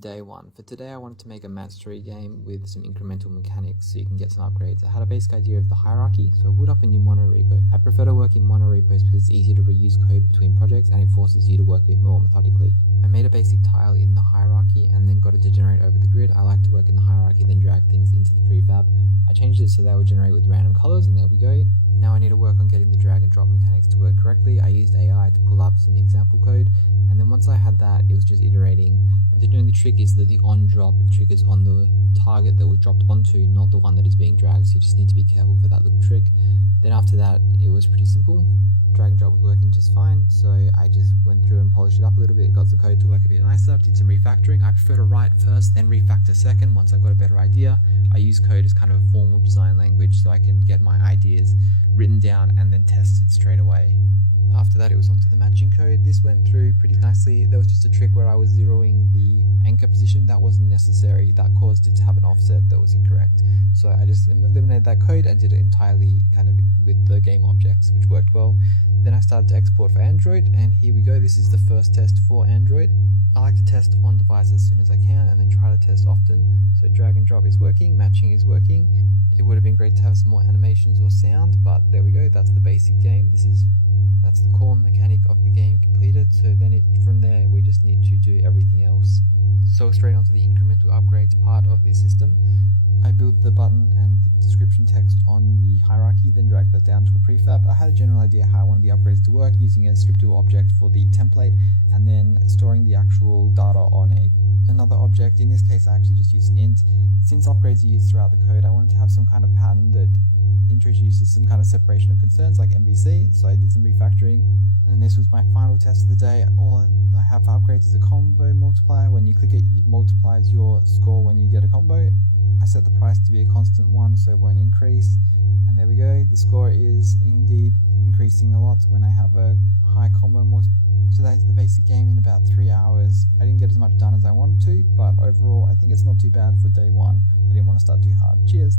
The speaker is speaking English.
Day 1. For today I wanted to make a match 3 game with some incremental mechanics so you can get some upgrades. I had a basic idea of the hierarchy, so I put up a new monorepo. I prefer to work in monorepos because it's easier to reuse code between projects and it forces you to work a bit more methodically. I made a basic tile in the hierarchy and then got it to generate over the grid. I like to work in the hierarchy then drag things into the prefab. I changed it so they will generate with random colors and there we go. Now I need to work on getting the drag and drop mechanics to work correctly. I used AI to pull up some example code, and then once I had that it was just iterating. The only trick is that the on drop triggers on the target that was dropped onto, not the one that is being dragged, so you just need to be careful for that little trick. Then after that it was pretty simple. Drag and drop was working just fine, so I just went through and polished it up a little bit, got the code to work a bit nicer, did some refactoring. I prefer to write first, then refactor second once I've got a better idea. I use code as kind of a formal design language so I can get my ideas written down and then tested straight away. After that it was onto the matching code. This went through pretty nicely. There was just a trick where I was zeroing the anchor position. That wasn't necessary. That caused it to have an offset that was incorrect. So I just eliminated that code and did it entirely kind of with the game objects, which worked well. Then I started to export for Android, and here we go. This is the first test for Android. I like to test on device as soon as I can and then try to test often. So drag and drop is working, matching is working. It would have been great to have some more animations or sound, but there we go. That's the basic game. That's the core mechanic of the game completed. So then from there we just need to do everything else. So straight onto the incremental upgrades part of this system. I built the button and the description text on the hierarchy, then dragged that down to a prefab. I had a general idea how I wanted the upgrades to work, using a scriptable object for the template and then storing the actual data on another object. In this case I actually just used an int. Since upgrades are used throughout the code, I wanted to have some kind of pattern that introduces some kind of separation of concerns like MVC, so I did some refactoring. And this was my final test of the day. All I have for upgrades is a combo multiplier. When you click it, it multiplies your score when you get a combo. I set the price to be a constant 1 so it won't increase, and there we go. The score is indeed increasing a lot when I have a high combo multiplier. So that is the basic game in about 3 hours. I didn't get as much done as I wanted to, but overall I think it's not too bad for day 1. I didn't want to start too hard. Cheers!